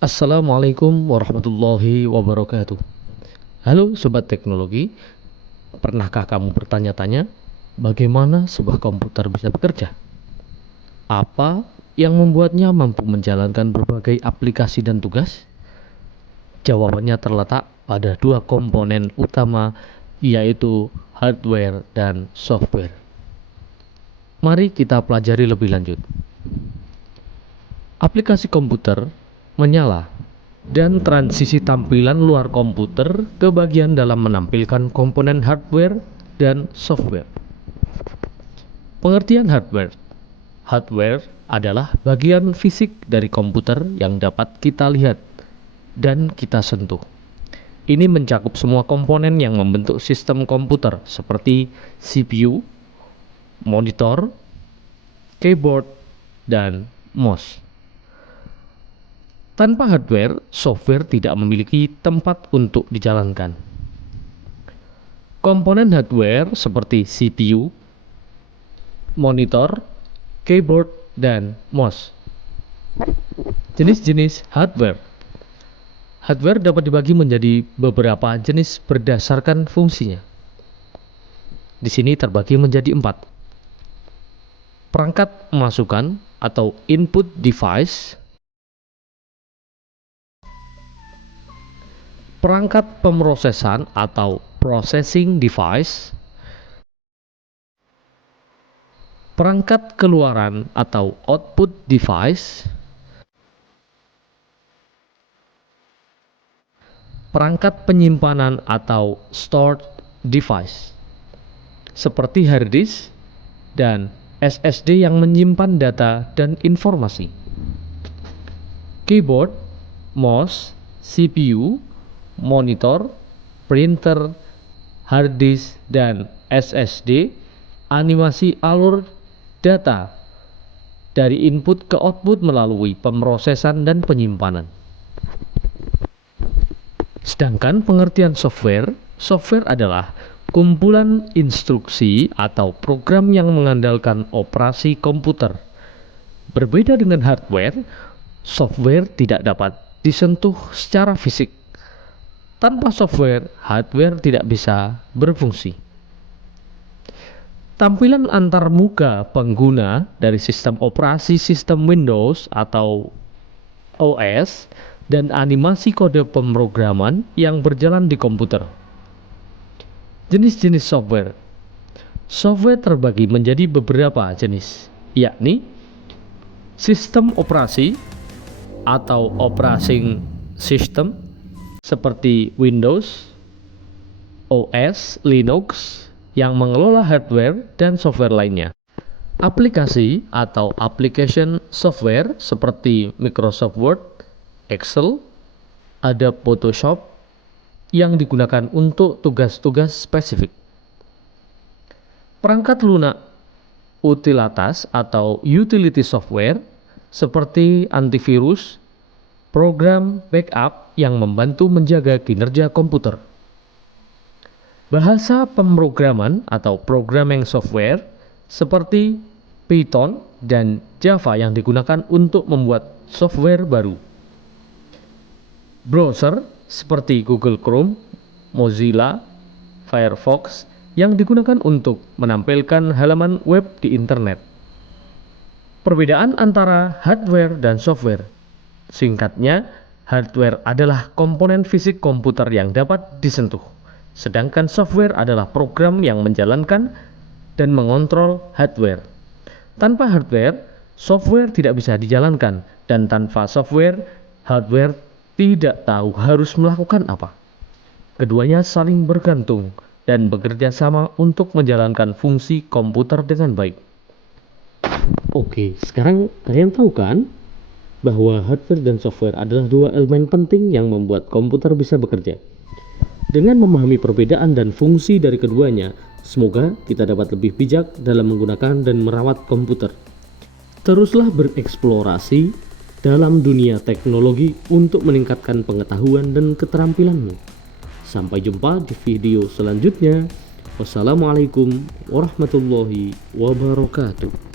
Assalamualaikum warahmatullahi wabarakatuh. Halo Sobat Teknologi, pernahkah kamu bertanya-tanya bagaimana sebuah komputer bisa bekerja? Apa yang membuatnya mampu menjalankan berbagai aplikasi dan tugas? Jawabannya terletak pada dua komponen utama, yaitu hardware dan software. Mari kita pelajari lebih lanjut. Aplikasi komputer menyala dan transisi tampilan luar komputer ke bagian dalam menampilkan komponen hardware dan software. Pengertian hardware. Hardware adalah bagian fisik dari komputer yang dapat kita lihat dan kita sentuh. Ini mencakup semua komponen yang membentuk sistem komputer seperti CPU, monitor, keyboard, dan mouse. Tanpa hardware, software tidak memiliki tempat untuk dijalankan. Komponen hardware seperti CPU, monitor, keyboard, dan mouse. Jenis-jenis hardware. Hardware dapat dibagi menjadi beberapa jenis berdasarkan fungsinya. Di sini terbagi menjadi 4. Perangkat masukan atau input device, perangkat pemrosesan atau processing device, perangkat keluaran atau output device, perangkat penyimpanan atau storage device, seperti hard disk dan SSD yang menyimpan data dan informasi. Keyboard, mouse, CPU, monitor, printer, hard disk, dan SSD animasi alur data dari input ke output melalui pemrosesan dan penyimpanan. Sedangkan pengertian software, software adalah kumpulan instruksi atau program yang mengandalkan operasi komputer. Berbeda dengan hardware, software tidak dapat disentuh secara fisik. Tanpa software, hardware tidak bisa berfungsi. Tampilan antarmuka pengguna dari sistem operasi sistem Windows atau OS dan animasi kode pemrograman yang berjalan di komputer. Jenis-jenis software. Software terbagi menjadi beberapa jenis, yakni sistem operasi atau operating system seperti Windows, OS, Linux yang mengelola hardware dan software lainnya. Aplikasi atau application software seperti Microsoft Word, Excel, Adobe Photoshop yang digunakan untuk tugas-tugas spesifik. Perangkat lunak utilitas atau utility software seperti antivirus, program backup yang membantu menjaga kinerja komputer. Bahasa pemrograman atau programming software seperti Python dan Java yang digunakan untuk membuat software baru. Browser seperti Google Chrome, Mozilla, Firefox yang digunakan untuk menampilkan halaman web di internet. Perbedaan antara hardware dan software. Singkatnya, hardware adalah komponen fisik komputer yang dapat disentuh, sedangkan software adalah program yang menjalankan dan mengontrol hardware. Tanpa hardware, software tidak bisa dijalankan, dan tanpa software, hardware tidak tahu harus melakukan apa. Keduanya saling bergantung dan bekerja sama untuk menjalankan fungsi komputer dengan baik. Oke, sekarang kalian tahu kan bahwa hardware dan software adalah dua elemen penting yang membuat komputer bisa bekerja. Dengan memahami perbedaan dan fungsi dari keduanya, semoga kita dapat lebih bijak dalam menggunakan dan merawat komputer. Teruslah bereksplorasi dalam dunia teknologi untuk meningkatkan pengetahuan dan keterampilanmu. Sampai jumpa di video selanjutnya. Wassalamualaikum warahmatullahi wabarakatuh.